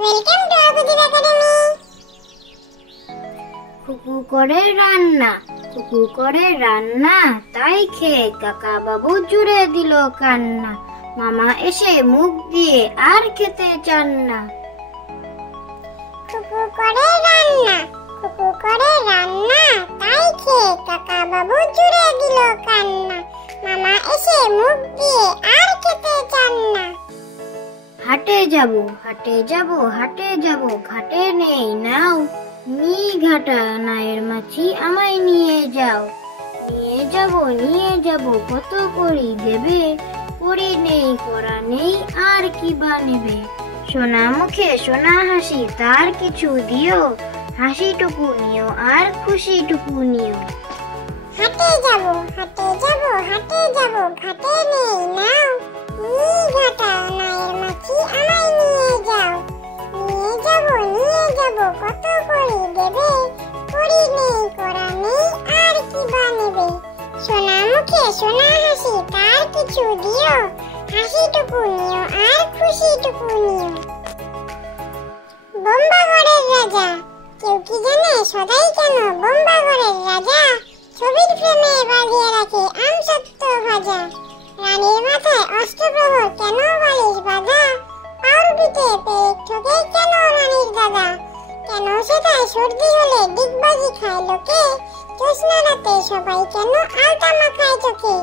Welcome to আবুদির academy. কুকু করে রান্না, কুকু করে রান্না, তাই খেয়ে কাকা বাবু জুড়ে দিল কান্না। মামা এসে মুখ দিয়ে আর খেতে চান না। কুকু করে রান্না, কুকু করে রান্না, তাই খেয়ে কাকা বাবু জুড়ে দিল কান্না। মামা এসে মুখ দিয়ে আর খেতে চান না। হাটে যাব, হাটে যাব, হাটে যাব, ঘাটে নেই নাও, নি ঘাটা নায়ের মাছি আমায় নিয়ে যাও। নিয়ে যাব, কত করি দেবে, করি নেই করা নেই আর কি বা নেবে। সোনা মুখে সোনা হাসি, তার কিছু দিও, হাসিটুকু নিও আর খুশিটুকু নিও। হাটে যাব, হাটে যাব, হাটে যাব, ঘাটে নেই নাও, নি ঘাটা নায়ের মাছি আমায় নিয়ে যাও। নিয়ে যাব, কত করি দেবে, করি নেই করা নেই আর কি বা নেবে। সোনা মুখে সোনা হাসি, তার কিছু দিও, হাসিটুকু নিও আর খুশিটুকু নিও। বোম্বাগড়ের রাজা, কেউ কি জানে সদাই কেন বোম্বাগড়ের রাজা, ছবির ফ্রেমে বাঁধিয়ে রাখে আমসত্ত্ব ভাজা। রানীর মাথায় অষ্টপ্রহর, কেন বালিশ বাঁধা, পাউরুটিতে পেট ঠোকে কেন রানীর দাদা। কেন সেটাই সর্দি হলে ডিগবাজি খায় লোকে, জ্যোৎস্না রাতে সবাই কেন আলতা মাখায় চোখে।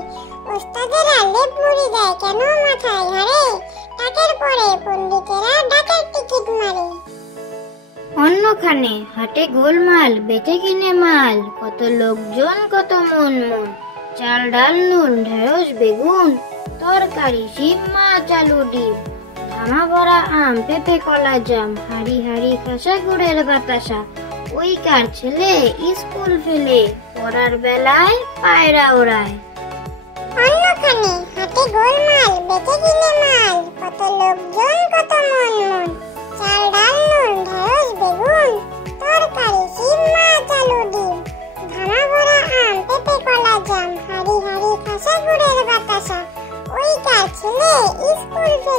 ওস্তাদেরা লেপ মুড়ি দেয় কেন মাথায় হারে, টাকের পরে পণ্ডিতেরা ডাকের টিকিট মারে। অন্যখানে হাটে গোলমাল, বেটে কিনে মাল, কত লোকজন কত মন মন, চাল ডাল নুন ঢেঁড়স বেগুন, তরকারি শিম মাছ আলু ডিম, ধামা ভরা আম পেঁপে কলা জাম, হাড়ি হাড়ি খাসা গুড়ের বাতাসা। ওই কার ছেলে স্কুল ফেলে, পড়ার বেলায় পায়রা ওড়ায়। অন্যখানে হাটে গোলমাল, বেটে কিনে মাল, কত লোকজন কত মন মন, চাল ডাল নুন ঢেঁড়স বেগুন, তরকারি শিম মাছ আলু ডিম, ধামা ভরা আম পেঁপে কলা জাম, হাড়ি হাড়ি খাসা গুড়ের বাতাসা। ওই কার ছেলে স্কুল ফেলে,